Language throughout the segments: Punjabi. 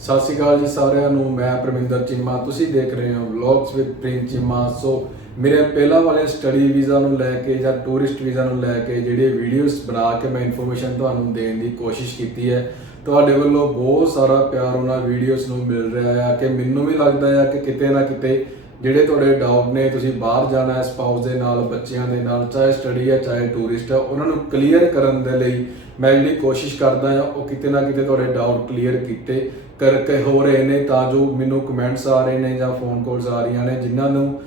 ਸਤਿ ਸ਼੍ਰੀ ਅਕਾਲ ਜੀ ਸਾਰਿਆਂ ਨੂੰ, ਮੈਂ ਪਰਮਿੰਦਰ ਚੀਮਾ। ਤੁਸੀਂ ਦੇਖ ਰਹੇ ਹੋ vlogs with Prince Cheema. So ਮੇਰੇ ਪਹਿਲਾਂ ਵਾਲੇ ਸਟੱਡੀ ਵੀਜ਼ਾ ਨੂੰ ਲੈ ਕੇ ਜਾਂ ਟੂਰਿਸਟ ਵੀਜ਼ਾ ਨੂੰ ਲੈ ਕੇ ਜਿਹੜੇ ਵੀਡੀਓਜ਼ ਬਣਾ ਕੇ ਮੈਂ ਇਨਫੋਰਮੇਸ਼ਨ ਤੁਹਾਨੂੰ ਦੇਣ ਦੀ ਕੋਸ਼ਿਸ਼ ਕੀਤੀ ਹੈ, ਤੁਹਾਡੇ ਵੱਲੋਂ ਬਹੁਤ ਸਾਰਾ ਪਿਆਰ ਉਹਨਾਂ ਵੀਡੀਓਜ਼ ਨੂੰ ਮਿਲ ਰਿਹਾ ਹੈ ਕਿ ਮੈਨੂੰ ਵੀ ਲੱਗਦਾ ਹੈ ਕਿ ਕਿਤੇ ਨਾ ਕਿਤੇ ਜਿਹੜੇ ਤੁਹਾਡੇ ਡਾਊਟ ਨੇ, ਤੁਸੀਂ ਬਾਹਰ ਜਾਣਾ ਹੈ ਸਪਾਊਸ ਦੇ ਨਾਲ, ਬੱਚਿਆਂ ਦੇ ਨਾਲ, ਚਾਹੇ ਸਟੱਡੀ ਹੈ, ਚਾਹੇ ਟੂਰਿਸਟ ਹੈ, ਉਹਨਾਂ ਨੂੰ ਕਲੀਅਰ ਕਰਨ ਦੇ ਲਈ ਮੈਂ ਜਿਹੜੀ ਕੋਸ਼ਿਸ਼ ਕਰਦਾ ਹਾਂ, ਉਹ ਕਿਤੇ ਨਾ ਕਿਤੇ ਤੁਹਾਡੇ ਡਾਊਟ ਕਲੀਅਰ ਕੀਤੇ। ਕਰਕੇ ਹੋ ਰਹੇ ਨੇ ਤਾਂ ਜੋ ਮੈਨੂੰ ਕਮੈਂਟਸ ਆ ਰਹੇ ਨੇ ਜਾਂ ਫੋਨ ਕਾਲਸ ਆ ਰਹੀਆਂ ਨੇ, ਜਿਨ੍ਹਾਂ ਨੂੰ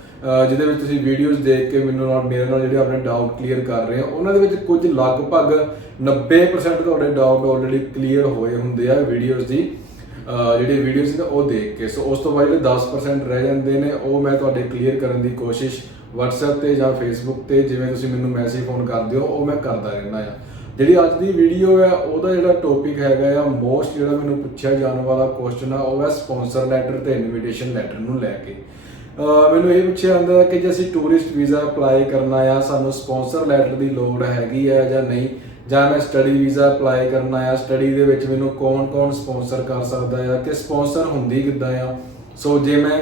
ਜਿਹਦੇ ਵਿੱਚ ਤੁਸੀਂ ਵੀਡੀਓਜ਼ ਦੇਖ ਕੇ ਮੈਨੂੰ ਨਾਲ, ਮੇਰੇ ਨਾਲ ਜਿਹੜੇ ਆਪਣੇ ਡਾਊਟ ਕਲੀਅਰ ਕਰ ਰਹੇ ਹੋ, ਉਹਨਾਂ ਦੇ ਵਿੱਚ ਕੁਝ ਲਗਭਗ 90% ਤੁਹਾਡੇ ਡਾਊਟ ਆਲਰੇਡੀ ਕਲੀਅਰ ਹੋਏ ਹੁੰਦੇ ਆ ਵੀਡੀਓਜ਼ ਦੀ। ਜਿਹੜੇ ਵੀਡੀਓਜ਼ ਨੇ ਉਹ ਦੇਖ ਕੇ। ਸੋ ਉਸ ਤੋਂ ਬਾਅਦ ਜਿਹੜੇ 10% ਰਹਿ ਜਾਂਦੇ ਨੇ, ਉਹ ਮੈਂ ਤੁਹਾਡੇ ਕਲੀਅਰ ਕਰਨ ਦੀ ਕੋਸ਼ਿਸ਼ WhatsApp ਤੇ ਜਾਂ Facebook ਤੇ, ਜਿਵੇਂ ਤੁਸੀਂ ਮੈਨੂੰ ਮੈਸੇਜ ਫੋਨ ਕਰਦੇ ਹੋ, ਉਹ ਮੈਂ ਕਰਦਾ ਰਹਿੰਦਾ ਆ ਜਿਹੜੀ ਅੱਜ ਦੀ ਵੀਡੀਓ ਹੈ, ਉਹਦਾ ਜਿਹੜਾ ਟੌਪਿਕ ਹੈਗਾ ਆ ਮੋਸਟ ਜਿਹੜਾ ਮੈਨੂੰ ਪੁੱਛਿਆ ਜਾਣ ਵਾਲਾ ਕੁਐਸਚਨ ਆ, ਉਹ ਹੈ ਸਪਾਂਸਰ ਲੈਟਰ ਤੇ ਇਨਵੀਟੇਸ਼ਨ ਲੈਟਰ ਨੂੰ ਲੈ ਕੇ। ਮੈਨੂੰ ਇਹ ਪੁੱਛਿਆ ਜਾਂਦਾ ਕਿ ਜੇ ਅਸੀਂ ਟੂਰਿਸਟ ਵੀਜ਼ਾ ਅਪਲਾਈ ਕਰਨਾ ਆ ਸਾਨੂੰ ਸਪਾਂਸਰ ਲੈਟਰ ਦੀ ਲੋੜ ਹੈਗੀ ਹੈ ਜਾਂ ਨਹੀਂ? ਜਾਂ ਮੈਂ ਸਟੱਡੀ ਵੀਜ਼ਾ ਅਪਲਾਈ ਕਰਨਾ ਆ ਸਟੱਡੀ ਦੇ ਵਿੱਚ ਮੈਨੂੰ ਕੌਣ-ਕੌਣ ਸਪਾਂਸਰ ਕਰ ਸਕਦਾ ਆ ਕਿ ਸਪਾਂਸਰ ਹੁੰਦੀ ਕਿੱਦਾਂ ਆ? ਸੋ ਜੇ ਮੈਂ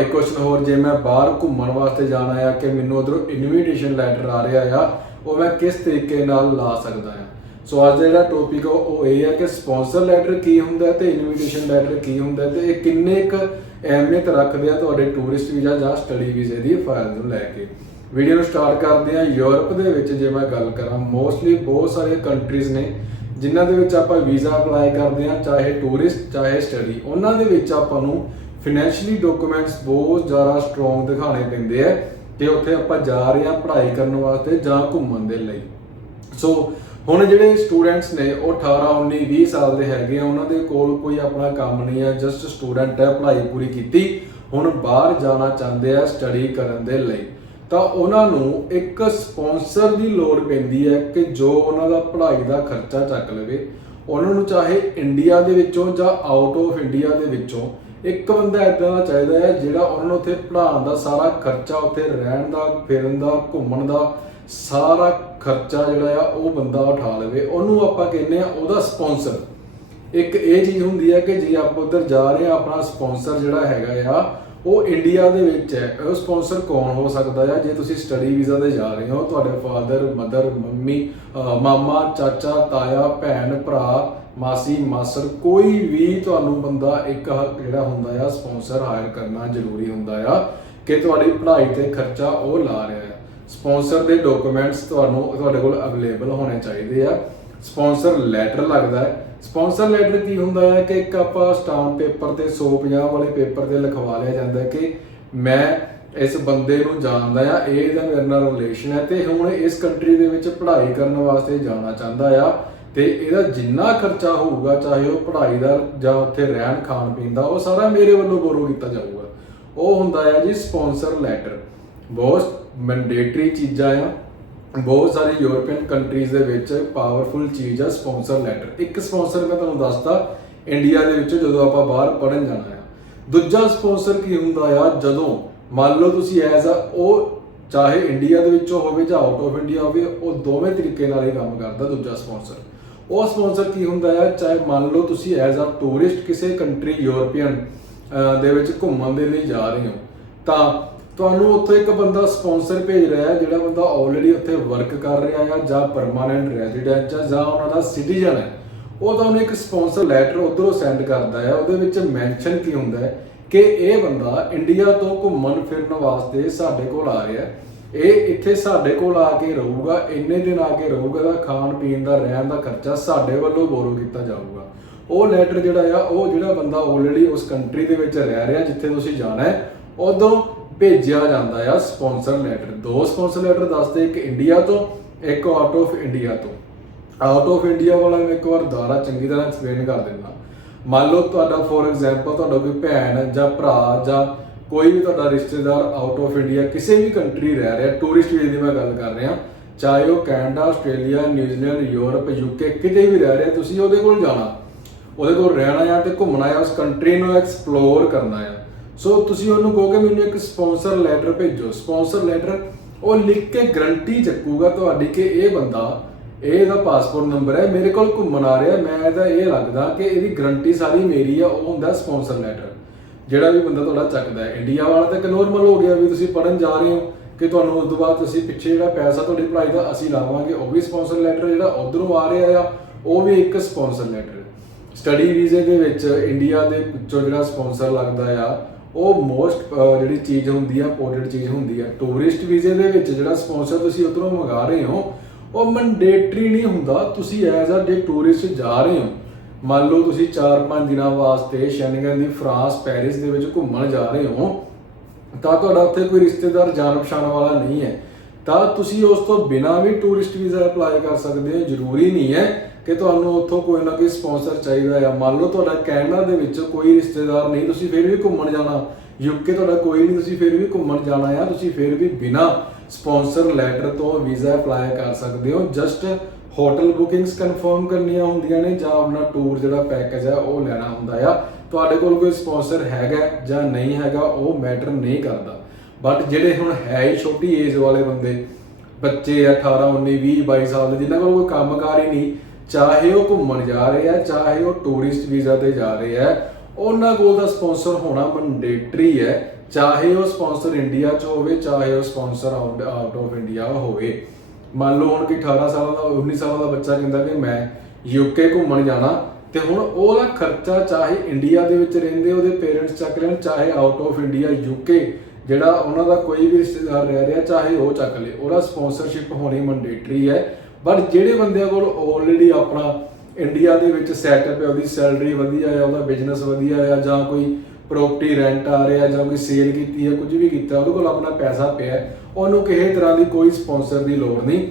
ਇੱਕ ਕੁਐਸਚਨ ਹੋਰ, ਜੇ ਮੈਂ ਬਾਹਰ ਘੁੰਮਣ ਵਾਸਤੇ ਜਾਣਾ ਆ, ਕਿ ਮੈਨੂੰ ਉਧਰੋਂ ਇਨਵੀਟੇਸ਼ਨ ਲੈਟਰ ਆ ਰਿਹਾ ਆ ਉਹ ਮੈਂ ਕਿਸ ਤਰੀਕੇ ਨਾਲ ਲਾ ਸਕਦਾ ਹਾਂ? ਸੋ ਅੱਜ ਦਾ ਜਿਹੜਾ ਟੌਪਿਕ ਉਹ ਇਹ ਹੈ ਕਿ ਸਪਾਂਸਰ ਲੈਟਰ ਕੀ ਹੁੰਦਾ ਹੈ ਤੇ ਇਨਵੀਟੇਸ਼ਨ ਲੈਟਰ ਕੀ ਹੁੰਦਾ ਹੈ ਤੇ ਇਹ ਕਿੰਨੇ ਕੁ ਅਹਿਮੀਅਤ ਰੱਖਦੇ ਆ ਤੁਹਾਡੇ ਟੂਰਿਸਟ ਵੀਜ਼ਾ ਜਾਂ ਸਟੱਡੀ ਵੀਜ਼ੇ ਦੀ ਫਾਈਲ ਨੂੰ ਲੈ ਕੇ? ਵੀਡੀਓ ਨੂੰ ਸਟਾਰਟ ਕਰਦੇ ਆ ਯੂਰਪ ਦੇ ਵਿੱਚ, ਜੇ ਮੈਂ ਗੱਲ ਕਰਾਂ ਮੋਸਟਲੀ ਬਹੁਤ ਸਾਰੇ ਕੰਟਰੀਜ਼ ਨੇ ਜਿਨ੍ਹਾਂ ਦੇ ਵਿੱਚ ਆਪਾਂ ਵੀਜ਼ਾ ਅਪਲਾਈ ਕਰਦੇ ਆ ਚਾਹੇ ਟੂਰਿਸਟ ਚਾਹੇ ਸਟੱਡੀ ਉਹਨਾਂ ਦੇ ਵਿੱਚ ਆਪਾਂ ਨੂੰ ਫਾਈਨੈਂਸ਼ੀਅਲੀ ਡਾਕੂਮੈਂਟਸ ਬਹੁਤ ਜ਼ਿਆਦਾ ਸਟਰੋਂਗ ਦਿਖਾਣੇ ਪੈਂਦੇ ਆ। ਕਿ ਉੱਥੇ ਆਪਾਂ ਜਾ ਰਹੇ ਆ ਪੜ੍ਹਾਈ ਕਰਨ ਵਾਸਤੇ ਜਾਂ ਘੁੰਮਣ ਦੇ ਲਈ। ਸੋ ਹੁਣ ਜਿਹੜੇ ਸਟੂਡੈਂਟਸ ਨੇ, ਉਹ 18 19 20 ਸਾਲ ਦੇ ਹੈਗੇ ਆ, ਉਹਨਾਂ ਦੇ ਕੋਲ ਕੋਈ ਆਪਣਾ ਕੰਮ ਨਹੀਂ ਹੈ ਜਸਟ ਸਟੂਡੈਂਟ ਹੈ, ਪੜ੍ਹਾਈ ਪੂਰੀ ਕੀਤੀ। ਹੁਣ ਬਾਹਰ ਜਾਣਾ ਚਾਹੁੰਦੇ ਆ ਸਟੱਡੀ ਕਰਨ ਦੇ ਲਈ। ਤਾਂ ਉਹਨਾਂ ਨੂੰ ਇੱਕ ਸਪਾਂਸਰ ਦੀ ਲੋੜ ਪੈਂਦੀ ਹੈ ਕਿ ਜੋ ਉਹਨਾਂ ਦਾ ਪੜ੍ਹਾਈ ਦਾ ਖਰਚਾ ਚੱਕ ਲਵੇ। ਉਹਨਾਂ ਨੂੰ ਚਾਹੇ ਇੰਡੀਆ ਦੇ ਵਿੱਚੋਂ ਜਾਂ ਆਊਟ ਆਫ ਇੰਡੀਆ ਦੇ ਵਿੱਚੋਂ ਇੱਕ ਬੰਦਾ ਇਦਾਂ ਦਾ ਚਾਹੀਦਾ ਹੈ ਜਿਹੜਾ ਉਹਨਾਂ ਨੂੰ ਉੱਥੇ ਪੜ੍ਹਾਉਣ ਦਾ ਸਾਰਾ ਖਰਚਾ, ਉੱਥੇ ਰਹਿਣ ਦਾ, ਫਿਰਨ ਦਾ, ਘੁੰਮਣ ਦਾ ਸਾਰਾ ਖਰਚਾ ਜਿਹੜਾ ਆ, ਉਹ ਬੰਦਾ ਉਠਾ ਲਵੇ। ਉਹਨੂੰ ਆਪਾਂ ਕਹਿੰਦੇ ਆ ਉਹਦਾ ਸਪਾਂਸਰ ਇੱਕ ਇਹ ਚੀਜ਼ ਹੁੰਦੀ ਹੈ ਕਿ ਜੇ ਆਪਾਂ ਉੱਧਰ ਜਾ ਰਹੇ ਆ ਆਪਣਾ ਸਪਾਂਸਰ ਜਿਹੜਾ ਹੈਗਾ ਆ, ਉਹ ਇੰਡੀਆ ਦੇ ਵਿੱਚ ਹੈ। ਉਹ ਸਪਾਂਸਰ ਕੌਣ ਹੋ ਸਕਦਾ ਆ? ਜੇ ਤੁਸੀਂ ਸਟੱਡੀ ਵੀਜ਼ਾ ਤੇ ਜਾ ਰਹੇ ਹੋ, ਤੁਹਾਡੇ ਫਾਦਰ ਮਦਰ ਮੰਮੀ ਮਾਮਾ, ਚਾਚਾ, ਤਾਇਆ, ਭੈਣ, ਭਰਾ ਮਾਸੀ ਮਾਸਰ ਕੋਈ ਵੀ ਤੁਹਾਨੂੰ ਬੰਦਾ ਇੱਕ ਜਿਹੜਾ ਹੁੰਦਾ ਆ ਸਪਾਂਸਰ ਹਾਇਰ ਕਰਨਾ ਜ਼ਰੂਰੀ ਹੁੰਦਾ ਆ ਕਿ ਤੁਹਾਡੀ ਪੜ੍ਹਾਈ ਤੇ ਖਰਚਾ ਉਹ ਲਾ ਰਿਹਾ ਹੈ ਸਪਾਂਸਰ ਦੇ ਡਾਕੂਮੈਂਟਸ ਤੁਹਾਨੂੰ, ਤੁਹਾਡੇ ਕੋਲ ਅਵੇਲੇਬਲ ਹੋਣੇ ਚਾਹੀਦੇ ਆ। ਸਪਾਂਸਰ ਲੈਟਰ ਲੱਗਦਾ ਹੈ। ਸਪਾਂਸਰ ਲੈਟਰ ਕੀ ਹੁੰਦਾ ਹੈ ਕਿ ਇੱਕ ਆਪਾਂ ਸਟਾਂਪ ਪੇਪਰ ਤੇ 150 ਵਾਲੇ ਪੇਪਰ ਤੇ ਲਿਖਵਾ ਲਿਆ ਜਾਂਦਾ ਹੈ ਕਿ ਮੈਂ ਇਸ ਬੰਦੇ ਨੂੰ ਜਾਣਦਾ ਆ, ਇਹ ਇਹਦਾ ਮੇਰੇ ਨਾਲ ਰਿਲੇਸ਼ਨ ਹੈ ਤੇ ਹੁਣ ਇਸ ਕੰਟਰੀ ਦੇ ਵਿੱਚ ਪੜ੍ਹਾਈ ਕਰਨ ਵਾਸਤੇ ਜਾਣਾ ਚਾਹੁੰਦਾ ਆ। ਤੇ ਇਹਦਾ ਜਿੰਨਾ ਖਰਚਾ ਹੋਊਗਾ, ਚਾਹੇ ਉਹ ਪੜ੍ਹਾਈ ਦਾ ਜਾਂ ਉੱਥੇ ਰਹਿਣ ਖਾਣ ਪੀਣ ਦਾ, ਉਹ ਸਾਰਾ ਮੇਰੇ ਵੱਲੋਂ ਬੋਰੋ ਕੀਤਾ ਜਾਊਗਾ। ਉਹ ਹੁੰਦਾ ਆ ਜੀ ਸਪਾਂਸਰ ਲੈਟਰ ਬਹੁਤ ਮੈਂਡੇਟਰੀ ਚੀਜ਼ਾਂ ਆ। ਬਹੁਤ ਸਾਰੇ ਯੂਰਪੀਅਨ ਕੰਟਰੀਜ਼ ਦੇ ਵਿੱਚ ਪਾਵਰਫੁਲ ਚੀਜ਼ ਆ ਸਪਾਂਸਰ ਲੈਟਰ ਇੱਕ ਸਪਾਂਸਰ ਮੈਂ ਤੁਹਾਨੂੰ ਦੱਸਦਾ ਇੰਡੀਆ ਦੇ ਵਿੱਚ ਜਦੋਂ ਆਪਾਂ ਬਾਹਰ ਪੜਨ ਜਾਣਾ ਆ। ਦੂਜਾ ਸਪਾਂਸਰ ਕੀ ਹੁੰਦਾ ਆ? ਜਦੋਂ ਮੰਨ ਲਓ ਤੁਸੀਂ ਐਜ਼ ਆ, ਉਹ ਚਾਹੇ ਇੰਡੀਆ ਦੇ ਵਿੱਚੋਂ ਹੋਵੇ ਜਾਂ ਆਊਟ ਆਫ ਇੰਡੀਆ ਹੋਵੇ, ਉਹ ਦੋਵੇਂ ਤਰੀਕੇ ਨਾਲ ਹੀ ਕੰਮ ਕਰਦਾ ਦੂਜਾ ਸਪਾਂਸਰ ਉਹ ਸਪਾਂਸਰ ਕੀ ਹੁੰਦਾ ਆ? ਚਾਹੇ ਮੰਨ ਲਓ ਤੁਸੀਂ ਐਜ਼ ਅ ਟੂਰਿਸਟ ਕਿਸੇ ਕੰਟਰੀ ਯੂਰਪੀਅਨ ਦੇ ਵਿੱਚ ਘੁੰਮਣ ਦੇ ਲਈ ਜਾ ਰਹੇ ਹੋ, ਤਾਂ ਤੁਹਾਨੂੰ ਉੱਥੇ ਇੱਕ ਬੰਦਾ ਸਪਾਂਸਰ ਭੇਜ ਰਿਹਾ ਹੈ, ਜਿਹੜਾ ਬੰਦਾ ਆਲਰੇਡੀ ਉੱਥੇ ਵਰਕ ਕਰ ਰਿਹਾ ਹੈ ਜਾਂ ਪਰਮਾਨੈਂਟ ਰੈਜ਼ੀਡੈਂਟ ਹੈ ਜਾਂ ਉਹਨਾਂ ਦਾ ਸਿਟੀਜ਼ਨ ਹੈ। ਉਹ ਤੁਹਾਨੂੰ ਇੱਕ ਸਪਾਂਸਰ ਲੈਟਰ ਉਧਰੋਂ ਸੈਂਡ ਕਰਦਾ ਹੈ ਉਹਦੇ ਵਿੱਚ ਮੈਂਸ਼ਨ ਕੀ ਹੁੰਦਾ ਹੈ ਕਿ ਇਹ ਬੰਦਾ ਇੰਡੀਆ ਤੋਂ ਘੁੰਮਣ ਫਿਰਨ ਵਾਸਤੇ ਸਾਡੇ ਕੋਲ ਆ ਰਿਹਾ ਹੈ। ਇਹ ਇੱਥੇ ਸਾਡੇ ਕੋਲ ਆ ਕੇ ਰਹੂਗਾ, ਇੰਨੇ ਦਿਨ ਆ ਕੇ ਰਹੂਗਾ ਦਾ ਖਾਣ ਪੀਣ ਦਾ, ਰਹਿਣ ਦਾ ਖਰਚਾ ਸਾਡੇ ਵੱਲੋਂ ਬੋਰੋ ਕੀਤਾ ਜਾਊਗਾ। ਉਹ ਲੈਟਰ ਜਿਹੜਾ ਆ, ਉਹ ਜਿਹੜਾ ਬੰਦਾ ਆਲਰੇਡੀ ਉਸ ਕੰਟਰੀ ਦੇ ਵਿੱਚ ਰਹਿ ਰਿਹਾ, ਜਿੱਥੇ ਤੁਸੀਂ ਜਾਣਾ ਹੈ, ਉਦੋਂ ਭੇਜਿਆ ਜਾਂਦਾ ਆ ਸਪਾਂਸਰ ਲੈਟਰ ਦੋ ਸਪਾਂਸਰ ਲੈਟਰ ਦੱਸਦੇ ਇੱਕ ਇੰਡੀਆ ਤੋਂ, ਇੱਕ ਆਊਟ ਆਫ ਇੰਡੀਆ ਤੋਂ। ਆਊਟ ਆਫ ਇੰਡੀਆ ਵਾਲਾ ਮੈਂ ਇੱਕ ਵਾਰ ਦੁਬਾਰਾ ਚੰਗੀ ਤਰ੍ਹਾਂ ਐਕਸਪਲੇਨ ਕਰ ਦਿੰਦਾ। ਮੰਨ ਲਓ ਤੁਹਾਡਾ ਫੋਰ ਐਗਜ਼ਾਮਪਲ ਤੁਹਾਡਾ ਕੋਈ ਭੈਣ ਜਾਂ ਭਰਾ ਜਾਂ ਕੋਈ ਵੀ ਤੁਹਾਡਾ ਰਿਸ਼ਤੇਦਾਰ ਆਊਟ ਆਫ ਇੰਡੀਆ ਕਿਸੇ ਵੀ ਕੰਟਰੀ ਰਹਿ ਰਿਹਾ ਟੂਰਿਸਟ ਵੀਜ਼ੇ ਦੀ ਮੈਂ ਗੱਲ ਕਰ ਰਿਹਾ, ਚਾਹੇ ਉਹ Canada, Australia New Zealand Europe UK ਕਿਤੇ ਵੀ ਰਹਿ ਰਿਹਾ, ਤੁਸੀਂ ਉਹਦੇ ਕੋਲ ਜਾਣਾ। ਉਹਦੇ ਕੋਲ ਰਹਿਣਾ ਆ ਤੇ ਘੁੰਮਣਾ ਆ, ਉਸ ਕੰਟਰੀ ਨੂੰ ਐਕਸਪਲੋਰ ਕਰਨਾ ਆ। ਸੋ ਤੁਸੀਂ ਉਹਨੂੰ ਕਹੋਗੇ ਮੈਨੂੰ ਇੱਕ ਸਪਾਂਸਰ ਲੈਟਰ ਭੇਜੋ। ਸਪਾਂਸਰ ਲੈਟਰ ਉਹ ਲਿਖ ਕੇ ਗਰੰਟੀ ਚੱਕੂਗਾ ਤੁਹਾਡੀ ਕਿ ਇਹ ਬੰਦਾ, ਇਹ ਇਹਦਾ ਪਾਸਪੋਰਟ ਨੰਬਰ ਹੈ, ਮੇਰੇ ਕੋਲ ਘੁੰਮਣ ਆ ਰਿਹਾ, ਮੈਂ ਇਹਦਾ ਇਹ ਲੱਗਦਾ ਕਿ ਇਹਦੀ ਗਰੰਟੀ ਸਾਰੀ ਮੇਰੀ ਆ, ਉਹ ਹੁੰਦਾ ਸਪਾਂਸਰ ਲੈਟਰ ਜਿਹੜਾ ਵੀ ਬੰਦਾ ਤੁਹਾਡਾ ਚੱਕਦਾ ਹੈ, ਇੰਡੀਆ ਵਾਲਾ ਤਾਂ ਇੱਕ ਨੋਰਮਲ ਹੋ ਗਿਆ ਵੀ ਤੁਸੀਂ ਪੜਨ ਜਾ ਰਹੇ ਹੋ ਕਿ ਤੁਹਾਨੂੰ ਉਸ ਤੋਂ ਬਾਅਦ ਤੁਸੀਂ ਪਿੱਛੇ ਜਿਹੜਾ ਪੈਸਾ ਤੁਹਾਡੀ ਪੜ੍ਹਾਈ ਦਾ ਅਸੀਂ ਲਾਵਾਂਗੇ, ਉਹ ਵੀ ਸਪਾਂਸਰ ਲੈਟਰ ਜਿਹੜਾ ਉਧਰੋਂ ਆ ਰਿਹਾ ਆ, ਉਹ ਵੀ ਇੱਕ ਸਪਾਂਸਰ ਲੈਟਰ ਸਟੱਡੀ ਵੀਜ਼ੇ ਦੇ ਵਿੱਚ ਇੰਡੀਆ ਦੇ ਵਿੱਚੋਂ ਜਿਹੜਾ ਸਪਾਂਸਰ ਲੱਗਦਾ ਆ, ਉਹ ਮੋਸਟ ਜਿਹੜੀ ਚੀਜ਼ ਹੁੰਦੀ ਆ ਇੰਪੋਰਟੈਂਟ ਚੀਜ਼ ਹੁੰਦੀ ਆ। ਟੂਰਿਸਟ ਵੀਜ਼ੇ ਦੇ ਵਿੱਚ ਜਿਹੜਾ ਸਪਾਂਸਰ ਤੁਸੀਂ ਉਧਰੋਂ ਮੰਗਾ ਰਹੇ ਹੋ, ਉਹ ਮੈਂਡੇਟਰੀ ਨਹੀਂ ਹੁੰਦਾ। ਤੁਸੀਂ ਐਜ਼ ਅ ਜੇ ਟੂਰਿਸਟ ਜਾ ਰਹੇ ਹੋ ਮੰਨ ਲਓ ਤੁਸੀਂ 4-5 ਦਿਨਾਂ ਵਾਸਤੇ ਸ਼ੈਨਗਨ ਦੀ ਫਰਾਂਸ, ਪੈਰਿਸ ਦੇ ਵਿੱਚ ਘੁੰਮਣ ਜਾ ਰਹੇ ਹੋ, ਤਾਂ ਤੁਹਾਡਾ ਉੱਥੇ ਕੋਈ ਰਿਸ਼ਤੇਦਾਰ ਜਾਣ ਪਛਾਣ ਵਾਲਾ ਨਹੀਂ ਹੈ। ਤਾਂ ਤੁਸੀਂ ਉਸ ਤੋਂ ਬਿਨਾਂ ਵੀ ਟੂਰਿਸਟ ਵੀਜ਼ਾ ਅਪਲਾਈ ਕਰ ਸਕਦੇ ਹੋ, ਜ਼ਰੂਰੀ ਨਹੀਂ ਹੈ ਕਿ ਤੁਹਾਨੂੰ ਉੱਥੋਂ ਕੋਈ ਨਾ ਕੋਈ ਸਪਾਂਸਰ ਚਾਹੀਦਾ ਆ। ਮੰਨ ਲਓ ਤੁਹਾਡਾ ਕੈਨੇਡਾ ਦੇ ਵਿੱਚ ਕੋਈ ਰਿਸ਼ਤੇਦਾਰ ਨਹੀਂ, ਤੁਸੀਂ ਫਿਰ ਵੀ ਘੁੰਮਣ ਜਾਣਾ। ਯੂਕੇ ਤੁਹਾਡਾ ਕੋਈ ਨਹੀਂ, ਤੁਸੀਂ ਫਿਰ ਵੀ ਘੁੰਮਣ ਜਾਣਾ ਆ। ਤੁਸੀਂ ਫਿਰ ਵੀ ਬਿਨਾਂ ਸਪਾਂਸਰ ਲੈਟਰ ਤੋਂ ਵੀਜ਼ਾ ਅਪਲਾਈ ਕਰ ਸਕਦੇ ਹੋ। ਜਸਟ ਹੋਟਲ ਬੁਕਿੰਗਸ ਕਨਫਰਮ ਕਰਨੀਆਂ ਹੁੰਦੀਆਂ ਨੇ ਜਾਂ ਆਪਣਾ ਟੂਰ ਜਿਹੜਾ ਪੈਕੇਜ ਹੈ ਉਹ ਲੈਣਾ ਹੁੰਦਾ ਆ। ਤੁਹਾਡੇ ਕੋਲ ਕੋਈ ਸਪਾਂਸਰ ਹੈਗਾ ਜਾਂ ਨਹੀਂ ਹੈਗਾ, ਉਹ ਮੈਟਰ ਨਹੀਂ ਕਰਦਾ। ਬਟ ਜਿਹੜੇ ਹੁਣ ਹੈ ਹੀ ਛੋਟੀ ਏਜ ਵਾਲੇ ਬੰਦੇ, ਬੱਚੇ ਆ 18 19 20 22 ਸਾਲ ਦੇ, ਜਿਨ੍ਹਾਂ ਕੋਲ ਕੋਈ ਕੰਮਕਾਰ ਹੀ ਨਹੀਂ, ਚਾਹੇ ਉਹ ਘੁੰਮਣ ਜਾ ਰਹੇ ਆ, ਚਾਹੇ ਉਹ ਟੂਰਿਸਟ ਵੀਜ਼ਾ ਤੇ ਜਾ ਰਹੇ ਆ, ਉਹਨਾਂ ਕੋਲ ਦਾ ਸਪਾਂਸਰ ਹੋਣਾ ਮੈਂਡੇਟਰੀ ਹੈ। ਚਾਹੇ ਉਹ ਸਪਾਂਸਰ ਇੰਡੀਆ 'ਚ ਹੋਵੇ, ਚਾਹੇ ਉਹ ਸਪਾਂਸਰ ਆਊਟ ਆਫ ਇੰਡੀਆ ਹੋਵੇ। ਮੰਨ ਲਓ ਹੁਣ ਕਿ 18 ਸਾਲਾਂ ਦਾ 19 ਸਾਲ ਦਾ ਬੱਚਾ ਕਹਿੰਦਾ ਕਿ ਮੈਂ ਯੂਕੇ ਘੁੰਮਣ ਜਾਣਾ ਤੇ ਹੁਣ ਉਹਦਾ ਖਰਚਾ ਚਾਹੇ ਇੰਡੀਆ ਦੇ ਵਿੱਚ ਰਹਿੰਦੇ, ਉਹਦੇ ਪੇਰੈਂਟਸ ਚੱਕ ਲੈਣ, ਚਾਹੇ ਆਊਟ ਆਫ ਇੰਡੀਆ ਯੂਕੇ ਜਿਹੜਾ ਉਹਨਾਂ ਦਾ ਕੋਈ ਵੀ ਰਿਸ਼ਤੇਦਾਰ ਰਹਿ ਰਿਹਾ, ਚਾਹੇ ਉਹ ਚੱਕ ਲੇ। ਉਹਦਾ ਸਪਾਂਸਰਸ਼ਿਪ ਹੋਣੀ ਮੈਂਡੇਟਰੀ ਹੈ। ਬਟ ਜਿਹੜੇ ਬੰਦਿਆਂ ਕੋਲ ਆਲਰੇਡੀ ਆਪਣਾ ਇੰਡੀਆ ਦੇ ਵਿੱਚ ਸੈਟਅਪ ਹੈ, ਉਹਦੀ ਸੈਲਰੀ ਵਧੀਆ ਹੈ, ਉਹਦਾ ਬਿਜ਼ਨਸ ਵਧੀਆ ਹੈ, ਜਾਂ ਕੋਈ ਪ੍ਰਾਪਰਟੀ ਰੈਂਟ ਆ ਰਿਹਾ, ਜਾਂ ਕੋਈ ਸੇਲ ਕੀਤੀ ਹੈ, ਕੁਝ ਵੀ ਕੀਤਾ, ਉਹਦੇ ਕੋਲ ਆਪਣਾ ਪੈਸਾ ਪਿਆ ਉਹਨੂੰ ਕਿਸੇ ਤਰ੍ਹਾਂ ਦੀ ਕੋਈ ਸਪਾਂਸਰ ਦੀ ਲੋੜ ਨਹੀਂ।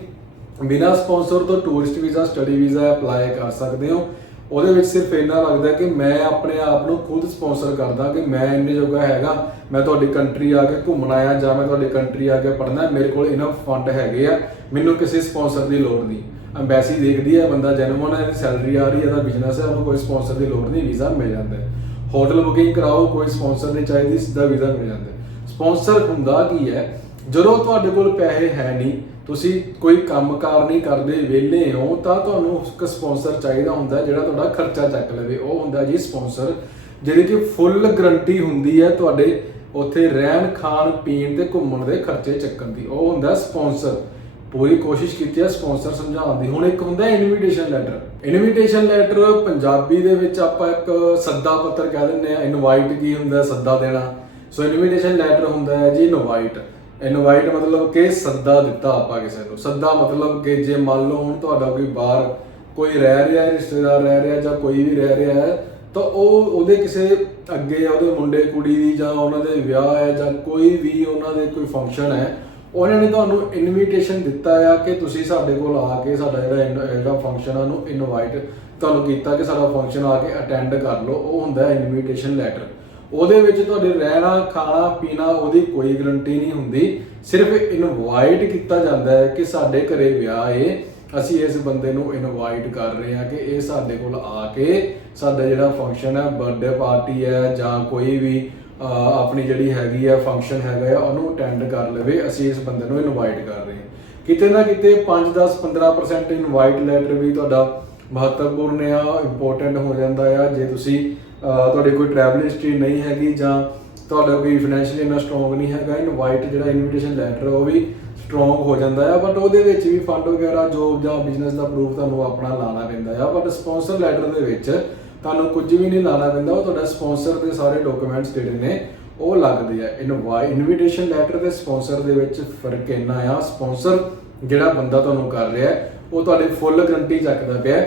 ਬਿਨਾਂ ਸਪਾਂਸਰ ਤੋਂ tourist visa study visa apply ਕਰ ਸਕਦੇ ਹੋ। ਉਹਦੇ ਵਿੱਚ ਸਿਰਫ ਇੰਨਾ ਲੱਗਦਾ ਕਿ ਮੈਂ ਆਪਣੇ ਆਪ ਨੂੰ ਖੁਦ ਸਪਾਂਸਰ ਕਰਦਾ ਕਿ ਮੈਂ ਇੰਨੇ ਜੋਗਾ ਹੈਗਾ, ਮੈਂ ਤੁਹਾਡੀ ਕੰਟਰੀ ਆ ਕੇ ਘੁੰਮਣਾ ਆ ਜਾਂ ਮੈਂ ਤੁਹਾਡੀ ਕੰਟਰੀ ਆ ਕੇ ਪੜਨਾ ਮੇਰੇ ਕੋਲ ਇਨਫ ਫੰਡ ਹੈਗੇ ਆ, ਮੈਨੂੰ ਕਿਸੇ ਸਪਾਂਸਰ ਦੀ ਲੋੜ ਨਹੀਂ। ਐਮਬੈਸੀ ਦੇਖਦੀ ਹੈ ਬੰਦਾ ਜੈਨੂਅਨ ਹੈ ਸੈਲਰੀ ਆ ਰਹੀ ਹੈ ਦਾ ਬਿਜ਼ਨਸ ਹੈ ਉਹਨੂੰ ਕੋਈ ਸਪਾਂਸਰ ਦੀ ਲੋੜ ਨਹੀਂ ਵੀਜ਼ਾ ਮਿਲ ਜਾਂਦਾ ਹੈ। ਹੋਟਲ ਬੁਕਿੰਗ ਕਰਾਓ, ਕੋਈ ਸਪਾਂਸਰ ਨਹੀਂ ਚਾਹੀਦੀ, ਸਿੱਧਾ ਵੀਜ਼ਾ ਮਿਲ ਜਾਂਦਾ ਹੈ। ਸਪਾਂਸਰ ਹੁੰਦਾ ਕੀ ਹੈ? ਜਦੋਂ ਤੁਹਾਡੇ ਕੋਲ ਪੈਸੇ ਹੈ ਨਹੀਂ, ਤੁਸੀਂ ਕੋਈ ਕੰਮਕਾਰ ਨਹੀਂ ਕਰਦੇ, ਵਿਹਲੇ ਹੋ, ਤਾਂ ਤੁਹਾਨੂੰ ਇੱਕ ਸਪਾਂਸਰ ਚਾਹੀਦਾ ਹੁੰਦਾ ਜਿਹੜਾ ਤੁਹਾਡਾ ਖਰਚਾ ਚੱਕ ਲਵੇ। ਉਹ ਹੁੰਦਾ ਜੀ ਸਪਾਂਸਰ ਜਿਹਦੀ ਕਿ ਫੁੱਲ ਗਰੰਟੀ ਹੁੰਦੀ ਹੈ ਤੁਹਾਡੇ ਉੱਥੇ ਰਹਿਣ, ਖਾਣ, ਪੀਣ ਤੇ ਘੁੰਮਣ ਦੇ ਖਰਚੇ ਚੱਕਣ ਦੀ। ਉਹ ਹੁੰਦਾ ਸਪਾਂਸਰ ਪੂਰੀ ਕੋਸ਼ਿਸ਼ ਕੀਤੀ ਹੈ ਸਪਾਂਸਰ ਸਮਝਾਉਣ ਦੀ। ਹੁਣ ਇੱਕ ਹੁੰਦਾ invitation letter invitation letter Punjabi ਦੇ ਵਿੱਚ ਆਪਾਂ ਇੱਕ ਸੱਦਾ ਪੱਤਰ ਕਹਿ ਦਿੰਦੇ ਆ ਇਨਵਾਈਟ ਕੀ ਹੁੰਦਾ? ਸੱਦਾ ਦੇਣਾ। ਸੋ ਇਨਵੀਟੇਸ਼ਨ ਲੈਟਰ ਹੁੰਦਾ ਹੈ ਜੀ ਇਨਵਾਈਟ ਇਨਵਾਈਟ ਮਤਲਬ ਕਿ ਸੱਦਾ ਦਿੱਤਾ ਆਪਾਂ ਕਿਸੇ ਨੂੰ। ਸੱਦਾ ਮਤਲਬ ਕਿ ਜੇ ਮੰਨ ਲਓ ਹੁਣ ਤੁਹਾਡਾ ਕੋਈ ਬਾਹਰ ਕੋਈ ਰਹਿ ਰਿਹਾ ਹੈ, ਰਿਸ਼ਤੇਦਾਰ ਰਹਿ ਰਿਹਾ ਜਾਂ ਕੋਈ ਵੀ ਰਹਿ ਰਿਹਾ ਹੈ ਤਾਂ ਉਹ ਉਹਦੇ ਕਿਸੇ ਅੱਗੇ ਉਹਦੇ ਮੁੰਡੇ ਕੁੜੀ ਦੀ ਜਾਂ ਉਹਨਾਂ ਦੇ ਵਿਆਹ ਹੈ ਜਾਂ ਕੋਈ ਵੀ ਉਹਨਾਂ ਦੇ ਕੋਈ ਫੰਕਸ਼ਨ ਹੈ ਉਹਨਾਂ ਨੇ ਤੁਹਾਨੂੰ ਇਨਵੀਟੇਸ਼ਨ ਦਿੱਤਾ ਆ ਕਿ ਤੁਸੀਂ ਸਾਡੇ ਕੋਲ ਆ ਕੇ ਸਾਡਾ ਜਿਹੜਾ ਇਨ- ਫੰਕਸ਼ਨ ਆ ਉਹਨੂੰ ਇਨਵਾਈਟ ਤੁਹਾਨੂੰ ਕੀਤਾ ਕਿ ਸਾਡਾ ਫੰਕਸ਼ਨ ਆ ਕੇ ਅਟੈਂਡ ਕਰ ਲਓ। ਉਹ ਹੁੰਦਾ ਇਨਵੀਟੇਸ਼ਨ ਲੈਟਰ ਉਹਦੇ ਵਿੱਚ ਤੁਹਾਡੇ ਰਹਿਣਾ, ਖਾਣਾ, ਪੀਣਾ ਉਹਦੀ ਕੋਈ ਗਰੰਟੀ ਨਹੀਂ ਹੁੰਦੀ। ਸਿਰਫ ਇਨਵਾਈਟ ਕੀਤਾ ਜਾਂਦਾ ਹੈ ਕਿ ਸਾਡੇ ਘਰੇ ਵਿਆਹ ਏ। ਅਸੀਂ ਇਸ ਬੰਦੇ ਨੂੰ ਇਨਵਾਈਟ ਕਰ ਰਹੇ ਹਾਂ ਕਿ ਇਹ ਸਾਡੇ ਕੋਲ ਆ ਕੇ ਸਾਡਾ ਜਿਹੜਾ ਫੰਕਸ਼ਨ ਹੈ ਬਰਥਡੇ ਪਾਰਟੀ ਹੈ ਜਾਂ ਕੋਈ ਵੀ ਆਪਣੀ ਜਿਹੜੀ ਹੈਗੀ ਆ ਫੰਕਸ਼ਨ ਹੈਗਾ ਆ ਉਹਨੂੰ ਅਟੈਂਡ ਕਰ ਲਵੇ। ਅਸੀਂ ਇਸ ਬੰਦੇ ਨੂੰ ਇਨਵਾਈਟ ਕਰ ਰਹੇ ਹਾਂ। ਕਿਤੇ ਨਾ ਕਿਤੇ 5 10 15% ਇਨਵਾਈਟ ਲੈਟਰ ਵੀ ਤੁਹਾਡਾ ਮਹੱਤਵਪੂਰਨ ਆ ਇੰਪੋਰਟੈਂਟ ਹੋ ਜਾਂਦਾ ਆ। ਜੇ ਤੁਸੀਂ ਤੁਹਾਡੀ ਕੋਈ ਟਰੈਵਲ ਹਿਸਟਰੀ ਨਹੀਂ ਹੈਗੀ ਜਾਂ ਤੁਹਾਡਾ ਕੋਈ ਫਾਈਨੈਂਸ਼ੀਅਲੀ ਇੰਨਾ ਸਟਰੋਂਗ ਨਹੀਂ ਹੈਗਾ ਇਨਵਾਈਟ ਜਿਹੜਾ ਇਨਵੀਟੇਸ਼ਨ ਲੈਟਰ ਉਹ ਵੀ ਸਟਰੋਂਗ ਹੋ ਜਾਂਦਾ ਆ ਬਟ ਉਹਦੇ ਵਿੱਚ ਵੀ ਫੰਡ ਵਗੈਰਾ ਜੋਬ ਜਾਂ ਬਿਜ਼ਨਸ ਦਾ ਪ੍ਰੂਫ ਤੁਹਾਨੂੰ ਆਪਣਾ ਲਾਣਾ ਪੈਂਦਾ ਆ ਬਟ ਸਪਾਂਸਰ ਲੈਟਰ ਦੇ ਵਿੱਚ ਤੁਹਾਨੂੰ ਕੁਝ ਵੀ ਨਹੀਂ ਲਾਣਾ ਪੈਂਦਾ, ਉਹ ਤੁਹਾਡਾ ਸਪਾਂਸਰ ਦੇ ਸਾਰੇ ਡਾਕੂਮੈਂਟਸ ਜਿਹੜੇ ਨੇ, ਉਹ ਲੱਗਦੇ ਆ। ਇਨਵਾਈ ਇਨਵੀਟੇਸ਼ਨ ਲੈਟਰ ਤੇ ਸਪਾਂਸਰ ਦੇ ਵਿੱਚ ਫ਼ਰਕ ਇੰਨਾ ਆ ਸਪਾਂਸਰ ਜਿਹੜਾ ਬੰਦਾ ਤੁਹਾਨੂੰ ਕਰ ਰਿਹਾ, ਉਹ ਤੁਹਾਡੇ ਫੁੱਲ ਗਰੰਟੀ ਚੱਕਦਾ ਪਿਆ।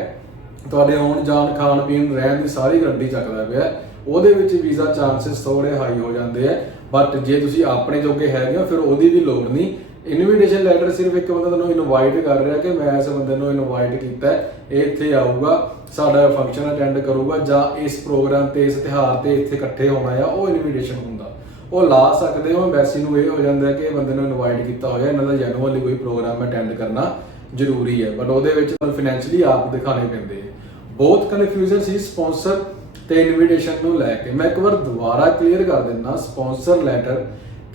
ਤੁਹਾਡੇ ਆਉਣ, ਜਾਣ, ਖਾਣ, ਪੀਣ, ਰਹਿਣ ਦੀ ਸਾਰੀ ਗਰੰਟੀ ਚੱਕਦਾ ਪਿਆ। ਉਹਦੇ ਵਿੱਚ ਵੀਜ਼ਾ ਚਾਂਸਸ ਥੋੜੇ ਹਾਈ ਹੋ ਜਾਂਦੇ ਆ। ਬਟ ਜੇ ਤੁਸੀਂ ਆਪਣੇ ਜੋਗੇ ਹੈਗੇ ਹੋ, ਫਿਰ ਉਹਦੀ ਵੀ ਲੋੜ ਨਹੀਂ। ਇਨਵੀਟੇਸ਼ਨ ਲੈਟਰ ਸਿਰਫ ਇੱਕ ਬੰਦਾ ਤੁਹਾਨੂੰ ਇਨਵਾਈਟ ਕਰ ਰਿਹਾ ਕਿ ਮੈਂ ਇਸ ਬੰਦੇ ਨੂੰ ਇਨਵਾਈਟ ਕੀਤਾ ਹੈ, ਇਹ ਇੱਥੇ ਆਊਗਾ, ਸਾਡਾ ਫੰਕਸ਼ਨ ਅਟੈਂਡ ਕਰੂਗਾ, ਜਾਂ ਇਸ ਪ੍ਰੋਗਰਾਮ ਤੇ, ਇਸ ਤਿਉਹਾਰ ਤੇ ਇੱਥੇ ਇਕੱਠੇ ਹੋਣਾ ਆ, ਉਹ ਇਨਵੀਟੇਸ਼ਨ ਹੁੰਦਾ। ਉਹ ਲਾ ਸਕਦੇ ਹੋ ਐਮਬੈਸੀ ਨੂੰ ਇਹ ਹੋ ਜਾਂਦਾ ਕਿ ਬੰਦੇ ਨੂੰ ਇਨਵਾਈਟ ਕੀਤਾ ਹੋਇਆ, ਇਹਨਾਂ ਦਾ ਜੈਨੂਅਲੀ ਕੋਈ ਪ੍ਰੋਗਰਾਮ ਅਟੈਂਡ ਕਰਨਾ ਜ਼ਰੂਰੀ ਹੈ। ਬਟ ਉਹਦੇ ਵਿੱਚ ਤੁਹਾਨੂੰ ਫਾਈਨੈਂਸ਼ਲੀ ਆਪ ਦਿਖਾਣੇ ਪੈਂਦੇ ਹੈ ਬਹੁਤ ਕਨਫਿਊਜ਼ਨ ਸੀ ਸਪਾਂਸਰ ਤੇ ਇਨਵੀਟੇਸ਼ਨ ਨੂੰ ਲੈ ਕੇ ਮੈਂ ਇੱਕ ਵਾਰ ਦੁਬਾਰਾ ਕਲੀਅਰ ਕਰ ਦਿੰਦਾ ਸਪਾਂਸਰ ਲੈਟਰ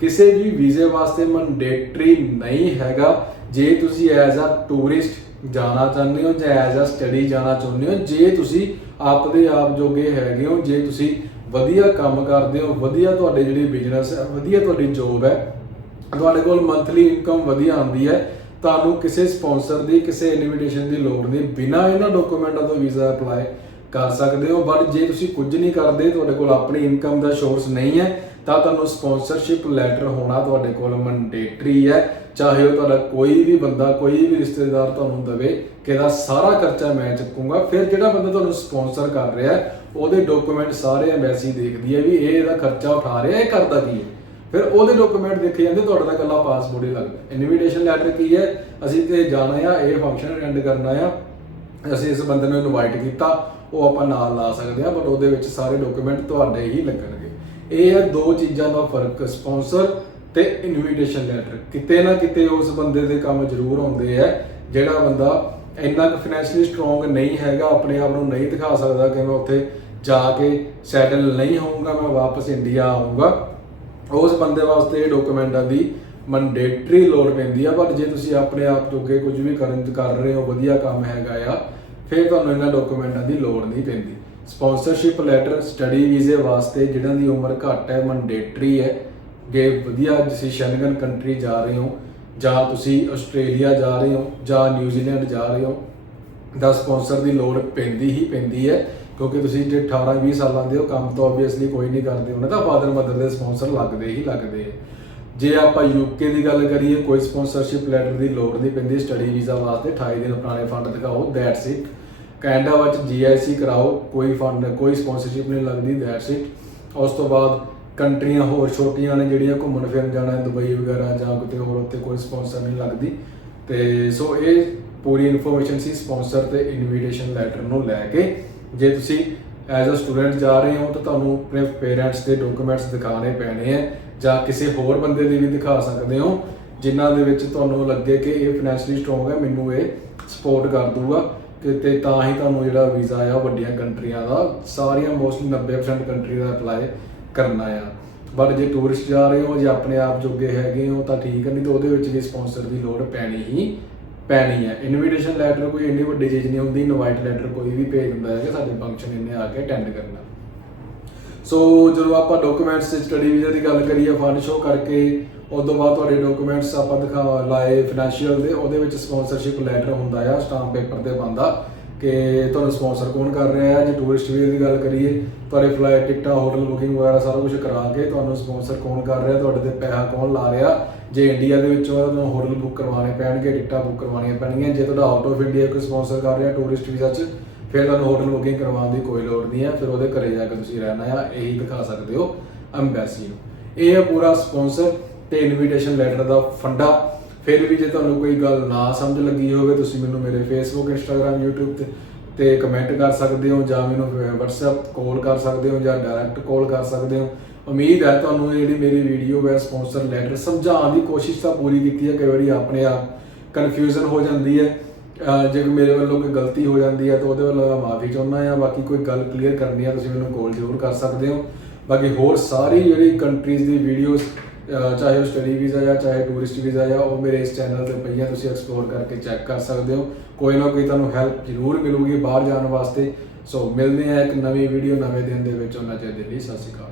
ਕਿਸੇ ਵੀ ਵੀਜ਼ੇ ਵਾਸਤੇ ਮੈਂਡੇਟਰੀ ਨਹੀਂ ਹੈਗਾ। ਜੇ ਤੁਸੀਂ ਐਜ਼ ਅ ਟੂਰਿਸਟ ਜਾਣਾ ਚਾਹੁੰਦੇ ਹੋ ਜਾਂ ਐਜ਼ ਅ ਸਟੱਡੀ ਜਾਣਾ ਚਾਹੁੰਦੇ ਹੋ, ਜੇ ਤੁਸੀਂ ਆਪਦੇ ਆਪ ਜੋਗੇ ਹੈਗੇ ਹੋ, ਜੇ ਤੁਸੀਂ ਵਧੀਆ ਕੰਮ ਕਰਦੇ ਹੋ, ਵਧੀਆ ਤੁਹਾਡੇ ਜਿਹੜੀ ਬਿਜ਼ਨਸ ਹੈ, ਵਧੀਆ ਤੁਹਾਡੀ ਜੋਬ ਹੈ, ਤੁਹਾਡੇ ਕੋਲ ਮੰਥਲੀ ਇਨਕਮ ਵਧੀਆ ਆਉਂਦੀ ਹੈ ਤੁਹਾਨੂੰ ਕਿਸੇ ਸਪਾਂਸਰ ਦੀ, ਕਿਸੇ ਇਨਵੀਟੇਸ਼ਨ ਦੀ ਲੋੜ ਨਹੀਂ। ਬਿਨਾਂ ਇਹਨਾਂ ਡਾਕੂਮੈਂਟਾਂ ਤੋਂ ਵੀਜ਼ਾ ਅਪਲਾਈ ਕਰ ਸਕਦੇ ਹੋ। ਬਟ ਜੇ ਤੁਸੀਂ ਕੁਝ ਨਹੀਂ ਕਰਦੇ, ਤੁਹਾਡੇ ਕੋਲ ਆਪਣੀ ਇਨਕਮ ਦਾ ਸੋਰਸ ਨਹੀਂ ਹੈ, ਤਾਂ ਤੁਹਾਨੂੰ ਸਪਾਂਸਰਸ਼ਿਪ ਲੈਟਰ ਹੋਣਾ ਤੁਹਾਡੇ ਕੋਲ ਮੈਂਡੇਟਰੀ ਹੈ। ਚਾਹੇ ਉਹ ਤੁਹਾਡਾ ਕੋਈ ਵੀ ਬੰਦਾ, ਕੋਈ ਵੀ ਰਿਸ਼ਤੇਦਾਰ ਤੁਹਾਨੂੰ ਦਵੇ ਕਿ ਇਹਦਾ ਸਾਰਾ ਖਰਚਾ ਮੈਂ ਚੁੱਕੂੰਗਾ। ਫਿਰ ਜਿਹੜਾ ਬੰਦਾ ਤੁਹਾਨੂੰ ਸਪਾਂਸਰ ਕਰ ਰਿਹਾ ਉਹਦੇ ਡਾਕੂਮੈਂਟ ਸਾਰੇ ਐਮਬੈਸੀ ਦੇਖਦੀ ਹੈ ਵੀ ਇਹ ਇਹਦਾ ਖਰਚਾ ਉਠਾ ਰਿਹਾ ਇਹ ਕਰਦਾ ਕੀ ਹੈ। ਫਿਰ ਉਹਦੇ ਡਾਕੂਮੈਂਟ ਦੇਖੇ ਜਾਂਦੇ, ਤੁਹਾਡਾ ਤਾਂ ਇਕੱਲਾ ਪਾਸਪੋਰਟ ਹੀ ਲੱਗਦਾ ਇਨਵੀਟੇਸ਼ਨ ਲੈਟਰ ਕੀ ਹੈ? ਅਸੀਂ ਤੇ ਜਾਣਾ ਆ, ਇਹ ਫੰਕਸ਼ਨ ਅਟੈਂਡ ਕਰਨਾ ਆ। ਅਸੀਂ ਇਸ ਬੰਦੇ ਨੂੰ ਇਨਵਾਈਟ ਕੀਤਾ, ਉਹ ਆਪਾਂ ਨਾਲ ਲਾ ਸਕਦੇ ਆ ਬਟ ਉਹਦੇ ਵਿੱਚ ਸਾਰੇ ਡਾਕੂਮੈਂਟ ਤੁਹਾਡੇ ਹੀ ਲੱਗਣਗੇ। ਇਹ ਹੈ ਦੋ ਚੀਜ਼ਾਂ ਦਾ ਫ਼ਰਕ ਸਪਾਂਸਰ ਤੇ ਇਨਵੀਟੇਸ਼ਨ ਲੈਟਰ ਕਿਤੇ ਨਾ ਕਿਤੇ ਉਸ ਬੰਦੇ ਦੇ ਕੰਮ ਜ਼ਰੂਰ ਆਉਂਦੇ ਆ, ਜਿਹੜਾ ਬੰਦਾ ਇੰਨਾ ਕੁ ਫਾਈਨੈਂਸ਼ੀਅਲੀ ਸਟਰੋਂਗ ਨਹੀਂ ਹੈਗਾ, ਆਪਣੇ ਆਪ ਨੂੰ ਨਹੀਂ ਦਿਖਾ ਸਕਦਾ ਕਿ ਮੈਂ ਉੱਥੇ ਜਾ ਕੇ ਸੈਟਲ ਨਹੀਂ ਹੋਊਂਗਾ, ਮੈਂ ਵਾਪਸ ਇੰਡੀਆ ਆਊਂਗਾ। ਉਸ ਬੰਦੇ ਵਾਸਤੇ ਇਹ ਡਾਕੂਮੈਂਟਾਂ ਦੀ ਮੰਡੇਟਰੀ ਲੋੜ ਪੈਂਦੀ ਆ ਪਰ ਜੇ ਤੁਸੀਂ ਆਪਣੇ ਆਪ ਜੋਗੇ ਕੁਝ ਵੀ ਕਰਨ ਕਰ ਰਹੇ ਹੋ, ਵਧੀਆ ਕੰਮ ਹੈਗਾ ਆ, ਫਿਰ ਤੁਹਾਨੂੰ ਇਹਨਾਂ ਡਾਕੂਮੈਂਟਾਂ ਦੀ ਲੋੜ ਨਹੀਂ ਪੈਂਦੀ। ਸਪਾਂਸਰਸ਼ਿਪ ਲੈਟਰ ਸਟੱਡੀ ਵੀਜ਼ੇ ਵਾਸਤੇ ਜਿਹਨਾਂ ਦੀ ਉਮਰ ਘੱਟ ਹੈ ਮੰਡੇਟਰੀ ਹੈ, ਜੇ ਵਧੀਆ ਤੁਸੀਂ ਸ਼ੈਂਗਨ ਕੰਟਰੀ ਜਾ ਰਹੇ ਹੋ, ਜਾਂ ਤੁਸੀਂ ਆਸਟ੍ਰੇਲੀਆ ਜਾ ਰਹੇ ਹੋ, ਜਾਂ ਨਿਊਜ਼ੀਲੈਂਡ ਜਾ ਰਹੇ ਹੋ ਦਾ ਸਪਾਂਸਰ ਦੀ ਲੋੜ ਪੈਂਦੀ ਹੀ ਪੈਂਦੀ ਹੈ। ਕਿਉਂਕਿ ਤੁਸੀਂ ਜੇ 18 20 ਸਾਲਾਂ ਦੇ ਹੋ, ਕੰਮ ਤਾਂ ਆਬਵੀਅਸਲੀ ਕੋਈ ਨਹੀਂ ਕਰਦੇ, ਉਹਨਾਂ ਦਾ ਫਾਦਰ ਮਦਰ ਦੇ ਸਪਾਂਸਰ ਲੱਗਦੇ ਹੀ ਲੱਗਦੇ ਆ। ਜੇ ਆਪਾਂ ਯੂਕੇ ਦੀ ਗੱਲ ਕਰੀਏ, ਕੋਈ ਸਪਾਂਸਰਸ਼ਿਪ ਲੈਟਰ ਦੀ ਲੋੜ ਨਹੀਂ ਪੈਂਦੀ ਸਟੱਡੀ ਵੀਜ਼ਾ ਵਾਸਤੇ 28 ਦਿਨ ਪੁਰਾਣੇ ਫੰਡ ਦਿਖਾਓ ਦੈਟਸ ਇਟ ਕੈਨੇਡਾ ਵਿੱਚ ਜੀਆਈਸੀ ਕਰਾਓ, ਕੋਈ ਫੰਡ ਕੋਈ ਸਪਾਂਸਰਸ਼ਿਪ ਨਹੀਂ ਲੱਗਦੀ ਦੈਟਸ ਇਟ ਉਸ ਤੋਂ ਬਾਅਦ ਕੰਟਰੀਆਂ ਹੋਰ ਛੋਟੀਆਂ ਨੇ ਜਿਹੜੀਆਂ ਘੁੰਮਣ ਫਿਰਨ ਜਾਣਾ ਹੈ ਦੁਬਈ ਵਗੈਰਾ ਜਾਂ ਕਿਤੇ ਹੋਰ ਉੱਤੇ ਕੋਈ ਸਪਾਂਸਰ ਨਹੀਂ ਲੱਗਦੀ। ਤੇ ਸੋ ਇਹ ਪੂਰੀ ਇਨਫੋਰਮੇਸ਼ਨ ਸੀ ਸਪਾਂਸਰ ਤੇ ਇਨਵੀਟੇਸ਼ਨ ਲੈਟਰ ਨੂੰ ਲੈ ਕੇ। ਜੇ ਤੁਸੀਂ ਐਜ਼ ਅ ਸਟੂਡੈਂਟ ਜਾ ਰਹੇ ਹੋ ਤਾਂ ਤੁਹਾਨੂੰ ਆਪਣੇ ਪੇਰੈਂਟਸ ਦੇ ਡਾਕੂਮੈਂਟਸ ਦਿਖਾਣੇ ਪੈਣੇ ਆ ਜਾਂ ਕਿਸੇ ਹੋਰ ਬੰਦੇ ਦੇ ਵੀ ਦਿਖਾ ਸਕਦੇ ਹੋ, ਜਿਨ੍ਹਾਂ ਦੇ ਵਿੱਚ ਤੁਹਾਨੂੰ ਲੱਗੇ ਕਿ ਇਹ ਫਾਈਨੈਂਸ਼ਲੀ ਸਟਰੋਂਗ ਹੈ, ਮੈਨੂੰ ਇਹ ਸਪੋਰਟ ਕਰ ਦੂਗਾ ਕਿ ਤੇ ਤਾਂ ਹੀ ਤੁਹਾਨੂੰ ਜਿਹੜਾ ਵੀਜ਼ਾ ਆ ਵੱਡੀਆਂ ਕੰਟਰੀਆਂ ਦਾ, ਸਾਰੀਆਂ ਮੋਸਟਲੀ 90% ਕੰਟਰੀ ਦਾ ਅਪਲਾਈ ਕਰਨਾ ਆ। ਬਟ ਜੇ ਟੂਰਿਸਟ ਜਾ ਰਹੇ ਹੋ, ਜੇ ਆਪਣੇ ਆਪ ਜੋਗੇ ਹੈਗੇ ਹੋ, ਤਾਂ ਠੀਕ ਹੈ ਨਹੀਂ ਤਾਂ ਉਹਦੇ ਵਿੱਚ ਵੀ ਸਪਾਂਸਰ ਦੀ ਲੋੜ ਪੈਣੀ ਹੀ ਪੈਣੀ ਹੈ। ਇਨਵੀਟੇਸ਼ਨ ਲੈਟਰ ਕੋਈ ਇੰਨੀ ਵੱਡੀ ਚੀਜ਼ ਨਹੀਂ ਹੁੰਦੀ। ਇਨਵਾਈਟ ਲੈਟਰ ਕੋਈ ਵੀ ਭੇਜ ਦਿੰਦਾ ਹੈ ਕਿ ਸਾਡੇ ਫੰਕਸ਼ਨ ਇੰਨੇ ਆ ਕੇ ਅਟੈਂਡ ਕਰਨਾ। ਸੋ ਜਦੋਂ ਆਪਾਂ ਡਾਕੂਮੈਂਟਸ ਤੇ ਸਟੱਡੀ ਵੀਜ਼ਾ ਦੀ ਗੱਲ ਕਰੀਏ ਫਨ ਸ਼ੋ ਕਰਕੇ ਉਸ ਤੋਂ ਬਾਅਦ ਤੁਹਾਡੇ ਡਾਕੂਮੈਂਟਸ ਆਪਾਂ ਦਿਖਾ ਲਾਏ ਫਾਈਨੈਂਸ਼ੀਅਲ ਦੇ। ਉਹਦੇ ਵਿੱਚ ਸਪਾਂਸਰਸ਼ਿਪ ਲੈਟਰ ਹੁੰਦਾ ਆ ਸਟਾਂਪ ਪੇਪਰ ਤੇ ਬੰਦਾ ਕਿ ਤੁਹਾਨੂੰ ਸਪਾਂਸਰ ਕੌਣ ਕਰ ਰਿਹਾ ਹੈ। ਜੇ ਟੂਰਿਸਟ ਵੀਜ਼ੇ ਦੀ ਗੱਲ ਕਰੀਏ, ਤੁਹਾਡੇ ਫਲਾਈਟ ਟਿਕਟਾਂ ਹੋਟਲ ਬੁਕਿੰਗ ਵਗੈਰਾ ਸਾਰਾ ਕੁਝ ਕਰਾ ਕੇ ਤੁਹਾਨੂੰ ਸਪਾਂਸਰ ਕੌਣ ਕਰ ਰਿਹਾ ਤੁਹਾਡੇ ਤੇ ਪੈਸਾ ਕੌਣ ਲਾ ਰਿਹਾ ਜੇ ਇੰਡੀਆ ਦੇ ਵਿੱਚ ਆ ਤਾਂ ਤੁਹਾਨੂੰ ਹੋਟਲ ਬੁੱਕ ਕਰਵਾਉਣੇ ਪੈਣਗੇ, ਟਿਕਟਾਂ ਬੁੱਕ ਕਰਵਾਉਣੀਆਂ ਪੈਣਗੀਆਂ। ਜੇ ਤੁਹਾਡਾ ਆਊਟ ਆਫ ਇੰਡੀਆ ਕੋਈ ਸਪਾਂਸਰ ਕਰ ਰਿਹਾ ਟੂਰਿਸਟ ਵੀਜ਼ਾ 'ਚ, ਫਿਰ ਤੁਹਾਨੂੰ ਹੋਟਲ ਬੁਕਿੰਗ ਕਰਵਾਉਣ ਦੀ ਕੋਈ ਲੋੜ ਨਹੀਂ ਹੈ। ਫਿਰ ਉਹਦੇ ਘਰੇ ਜਾ ਕੇ ਤੁਸੀਂ ਰਹਿਣਾ ਆ, ਇਹੀ ਦਿਖਾ ਸਕਦੇ ਹੋ ਅੰਬੈਸੀ ਨੂੰ। ਇਹ ਹੈ ਪੂਰਾ ਸਪਾਂਸਰ ਤੇ ਇਨਵੀਟੇਸ਼ਨ ਲੈਟਰ ਦਾ ਫੰਡਾ। ਫਿਰ ਵੀ ਜੇ ਤੁਹਾਨੂੰ ਕੋਈ ਗੱਲ ਨਾ ਸਮਝ ਲੱਗੀ ਹੋਵੇ, ਤੁਸੀਂ ਮੈਨੂੰ ਮੇਰੇ ਫੇਸਬੁੱਕ ਇੰਸਟਾਗ੍ਰam YouTube ਤੇ ਤੇ ਕਮੈਂਟ ਕਰ ਸਕਦੇ ਹੋ ਜਾਂ ਮੈਨੂੰ WhatsApp ਕਾਲ ਕਰ ਸਕਦੇ ਹੋ ਜਾਂ ਡਾਇਰੈਕਟ ਕਾਲ ਕਰ ਸਕਦੇ ਹੋ। ਉਮੀਦ ਹੈ ਤੁਹਾਨੂੰ ਜਿਹੜੀ ਮੇਰੀ ਵੀਡੀਓ ਹੈ ਸਪਾਂਸਰ ਲੈਟਰ ਸਮਝਾਉਣ ਦੀ ਕੋਸ਼ਿਸ਼ ਤਾਂ ਪੂਰੀ ਕੀਤੀ ਹੈ, ਕਈ ਵਾਰੀ ਆਪਣੇ ਆਪ ਕਨਫਿਊਜ਼ਨ ਹੋ ਜਾਂਦੀ ਹੈ। ਜੇ ਮੇਰੇ ਵੱਲੋਂ ਕੋਈ ਗਲਤੀ ਹੋ ਜਾਂਦੀ ਹੈ ਤਾਂ ਉਹਦੇ ਵੱਲੋਂ ਮੈਂ ਮਾਫੀ ਚਾਹੁੰਦਾ ਹਾਂ, ਬਾਕੀ ਕੋਈ ਗੱਲ ਕਲੀਅਰ ਕਰਨੀ ਹੈ, ਤੁਸੀਂ ਮੈਨੂੰ ਕਾਲ ਜ਼ਰੂਰ ਕਰ ਸਕਦੇ ਹੋ। ਬਾਕੀ ਹੋਰ ਸਾਰੀ ਜਿਹੜੀ ਕੰਟਰੀਜ਼ ਦੀ ਵੀਡੀਓਜ਼ ਚਾਹੇ ਉਹ ਸਟੱਡੀ ਵੀਜ਼ਾ ਜਾਂ ਚਾਹੇ ਟੂਰਿਸਟ ਵੀਜ਼ਾ ਜਾਂ ਉਹ ਮੇਰੇ ਇਸ ਚੈਨਲ ਤੇ ਪਈਆਂ, ਤੁਸੀਂ ਐਕਸਪਲੋਰ ਕਰਕੇ ਚੈੱਕ ਕਰ ਸਕਦੇ ਹੋ। ਕੋਈ ਨਾ ਕੋਈ ਤੁਹਾਨੂੰ ਹੈਲਪ ਜ਼ਰੂਰ ਮਿਲੂਗੀ ਬਾਹਰ ਜਾਣ ਵਾਸਤੇ। ਸੋ ਮਿਲਦੇ ਹਾਂ ਇੱਕ ਨਵੀਂ ਵੀਡੀਓ ਨਵੇਂ ਦਿਨ ਦੇ ਵਿੱਚ, ਉਹਨਾਂ ਚਿਰ ਦੇ ਲਈ ਸਤਿ ਸ਼੍ਰੀ ਅਕਾਲ।